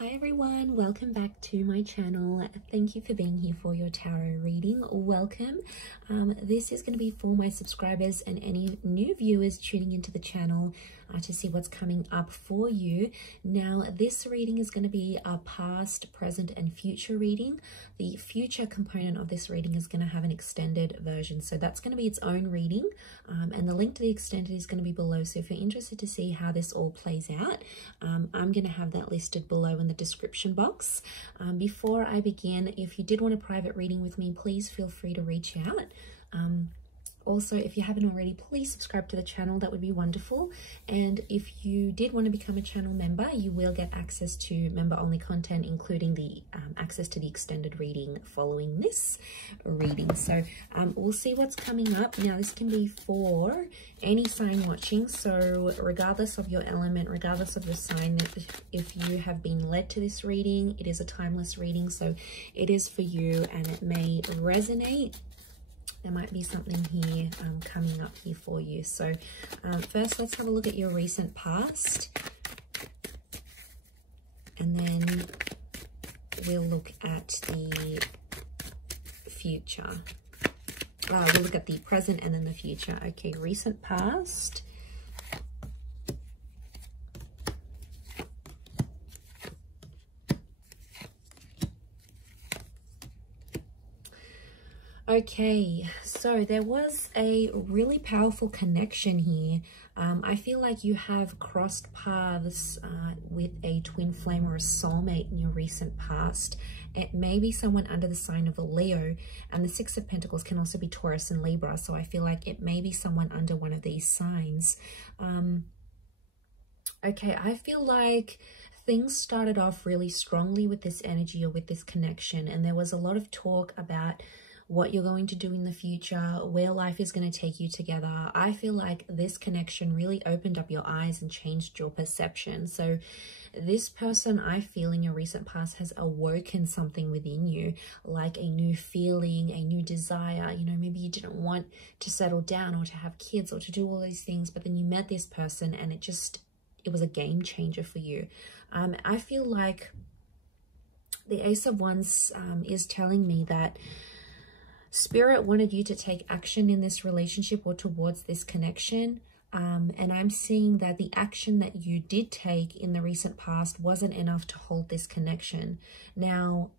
Hi everyone, welcome back to my channel. Thank you for being here for your tarot reading. Welcome. This is going to be for my subscribers and any new viewers tuning into the channel to see what's coming up for you. Now, this reading is going to be a past, present, and future reading. The future component of this reading is going to have an extended version, so that's going to be its own reading, and the link to the extended is going to be below. So if you're interested to see how this all plays out, I'm going to have that listed below in the description box. Before I begin, if you did want a private reading with me, please feel free to reach out. Also, if you haven't already, please subscribe to the channel. That would be wonderful. And if you did want to become a channel member, you will get access to member-only content, including the access to the extended reading following this reading. So we'll see what's coming up. Now, this can be for any sign watching. So regardless of your element, regardless of the sign, if you have been led to this reading, it is a timeless reading. So it is for you and it may resonate. There might be something here coming up here for you. So first, let's have a look at your recent past. And then we'll look at the future. We'll look at the present and then the future. Okay, recent past. Okay, so there was a really powerful connection here. I feel like you have crossed paths with a twin flame or a soulmate in your recent past. It may be someone under the sign of a Leo, and the Six of Pentacles can also be Taurus and Libra. So I feel like it may be someone under one of these signs. Okay, I feel like things started off really strongly with this energy or with this connection, and there was a lot of talk about what you're going to do in the future, where life is going to take you together. I feel like this connection really opened up your eyes and changed your perception. So this person, I feel, in your recent past has awoken something within you, like a new feeling, a new desire. You know, maybe you didn't want to settle down or to have kids or to do all these things, but then you met this person and it was a game changer for you. I feel like the Ace of Wands is telling me that Spirit wanted you to take action in this relationship or towards this connection. And I'm seeing that the action that you did take in the recent past wasn't enough to hold this connection. Now,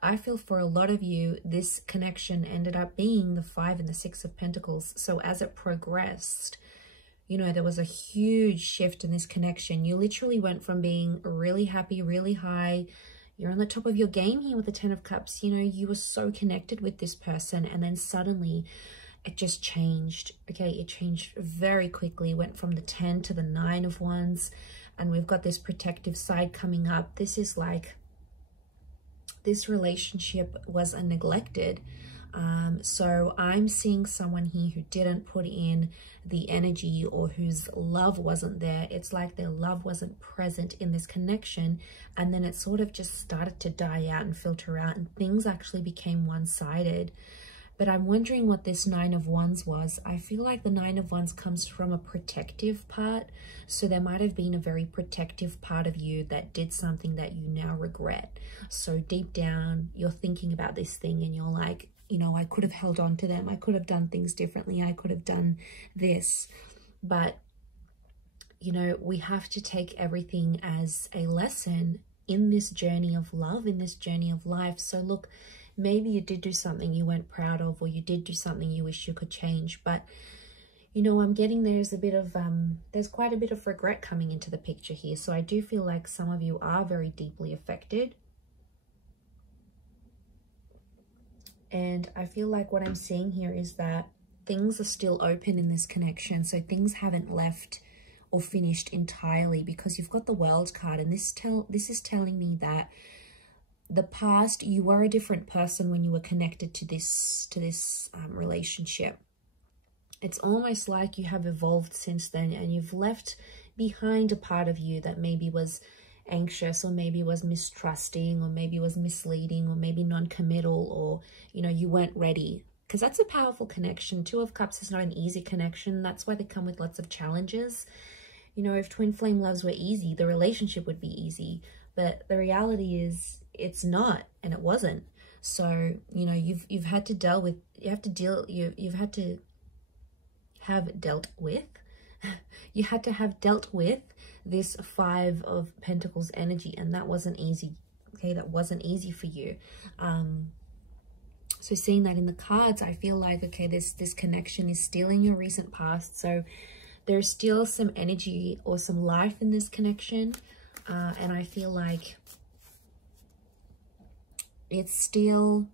I feel for a lot of you, this connection ended up being the Five and the Six of Pentacles. So as it progressed, you know, there was a huge shift in this connection. You literally went from being really happy, really high. You're on the top of your game here with the Ten of Cups. You know, you were so connected with this person, and then suddenly it just changed. Okay, it changed very quickly. It went from the 10 to the 9 of Wands, and we've got this protective side coming up. This is like, this relationship was neglected. So I'm seeing someone here who didn't put in the energy or whose love wasn't there. It's like their love wasn't present in this connection, and then it sort of just started to die out and filter out, and things actually became one-sided. But I'm wondering what this Nine of Wands was. I feel like the Nine of Wands comes from a protective part. So there might have been a very protective part of you that did something that you now regret. So deep down, you're thinking about this thing and you're like, you know, I could have held on to them. I could have done things differently. I could have done this. But, you know, we have to take everything as a lesson in this journey of love, in this journey of life. So look, maybe you did do something you weren't proud of, or you did do something you wish you could change. But, you know, I'm getting there's a bit of, there's quite a bit of regret coming into the picture here. So I do feel like some of you are very deeply affected. And I feel like what I'm seeing here is that things are still open in this connection. So things haven't left or finished entirely, because you've got the World card. And this is telling me that the past, you were a different person when you were connected to this relationship. It's almost like you have evolved since then, and you've left behind a part of you that maybe was anxious, or maybe was mistrusting, or maybe was misleading, or maybe non-committal, or, you know, you weren't ready. Because that's a powerful connection. Two of Cups is not an easy connection. That's why they come with lots of challenges. You know, if twin flame loves were easy, the relationship would be easy. But the reality is it's not, and it wasn't. So, you know, you've had to deal with, you've had to have dealt with, you had to have dealt with this Five of Pentacles energy, and that wasn't easy. Okay, that wasn't easy for you. So seeing that in the cards, I feel like, okay, this connection is still in your recent past. So there's still some energy or some life in this connection. And I feel like it's still,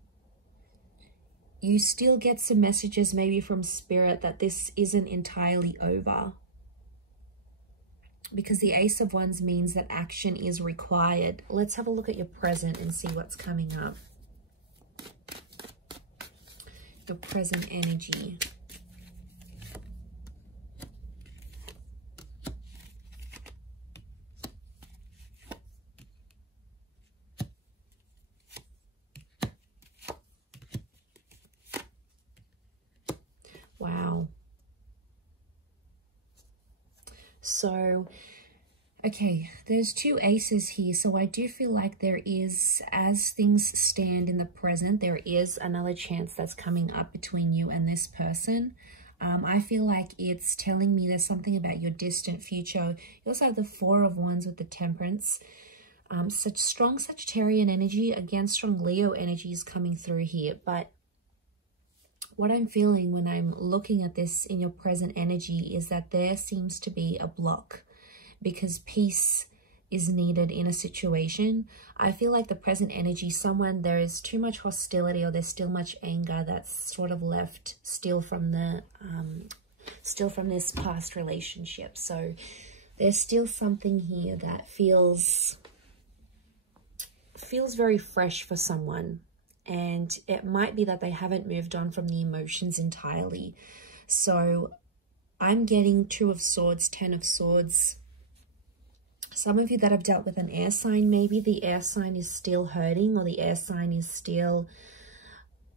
you still get some messages maybe from spirit that this isn't entirely over. Because the Ace of Wands means that action is required. Let's have a look at your present and see what's coming up. The present energy. Wow. So, okay, there's two aces here. So I do feel like there is, as things stand in the present, there is another chance that's coming up between you and this person. I feel like it's telling me there's something about your distant future. You also have the Four of Wands with the Temperance. Such strong Sagittarian energy, again, strong Leo energy is coming through here. But what I'm feeling when I'm looking at this in your present energy is that there seems to be a block because peace is needed in a situation. I feel like the present energy, there is too much hostility, or there's still much anger that's sort of left still from the this past relationship. So there's still something here that feels very fresh for someone. And it might be that they haven't moved on from the emotions entirely. So I'm getting Two of Swords, Ten of Swords. Some of you that have dealt with an air sign, maybe the air sign is still hurting, or the air sign is still,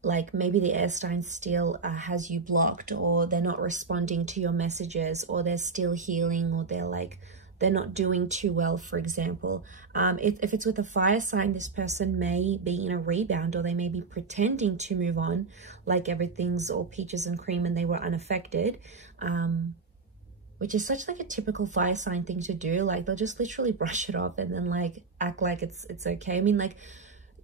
like, maybe the air sign still has you blocked, or they're not responding to your messages, or they're still healing, or they're not doing too well, for example. If it's with a fire sign, this person may be in a rebound, or they may be pretending to move on like everything's all peaches and cream and they were unaffected, which is such like a typical fire sign thing to do. Like, they'll just literally brush it off and then like act like it's okay. I mean, like,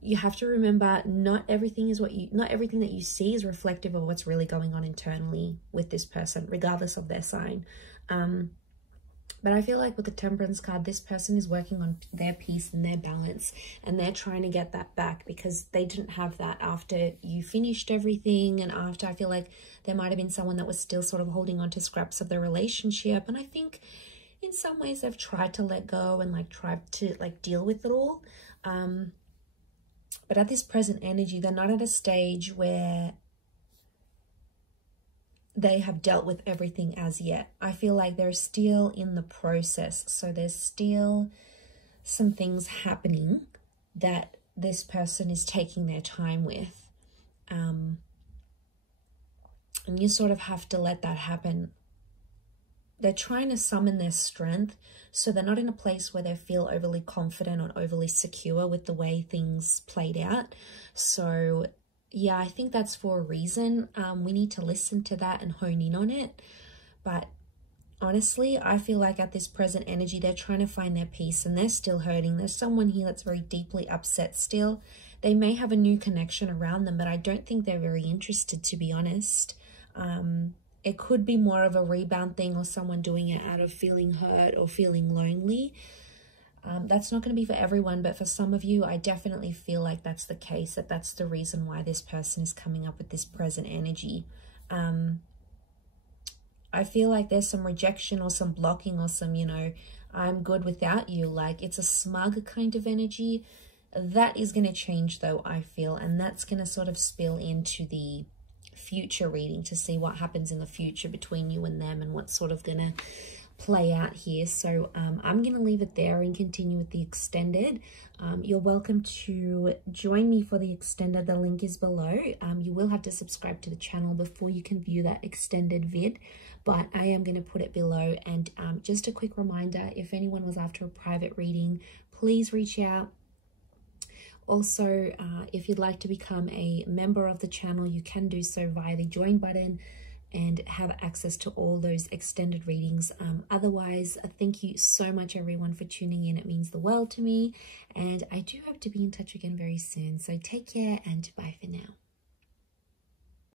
you have to remember, not everything that you see is reflective of what's really going on internally with this person, regardless of their sign. But I feel like with the Temperance card, this person is working on their peace and their balance, and they're trying to get that back because they didn't have that after you finished everything. And after, I feel like there might have been someone that was still sort of holding on to scraps of the relationship. And I think in some ways they've tried to let go and like tried to like deal with it all. But at this present energy, they're not at a stage where they have dealt with everything as yet. I feel like they're still in the process. So there's still some things happening that this person is taking their time with. And you sort of have to let that happen. They're trying to summon their strength, so they're not in a place where they feel overly confident or overly secure with the way things played out. So yeah, I think that's for a reason. We need to listen to that and hone in on it. But honestly, I feel like at this present energy, they're trying to find their peace and they're still hurting. There's someone here that's very deeply upset still. They may have a new connection around them, but I don't think they're very interested, to be honest. It could be more of a rebound thing, or someone doing it out of feeling hurt or feeling lonely. That's not going to be for everyone, but for some of you, I definitely feel like that's the case, that's the reason why this person is coming up with this present energy. I feel like there's some rejection or some blocking or some, you know, I'm good without you. Like, it's a smug kind of energy. That is going to change though, I feel, and that's going to sort of spill into the future reading to see what happens in the future between you and them, and what's sort of going to play out here. So I'm going to leave it there and continue with the extended. You're welcome to join me for the extended. The link is below. You will have to subscribe to the channel before you can view that extended vid, but I am going to put it below. And just a quick reminder, if anyone was after a private reading, please reach out. Also, if you'd like to become a member of the channel, you can do so via the join button and have access to all those extended readings. Otherwise, thank you so much everyone for tuning in. It means the world to me, and I do hope to be in touch again very soon. So take care and bye for now.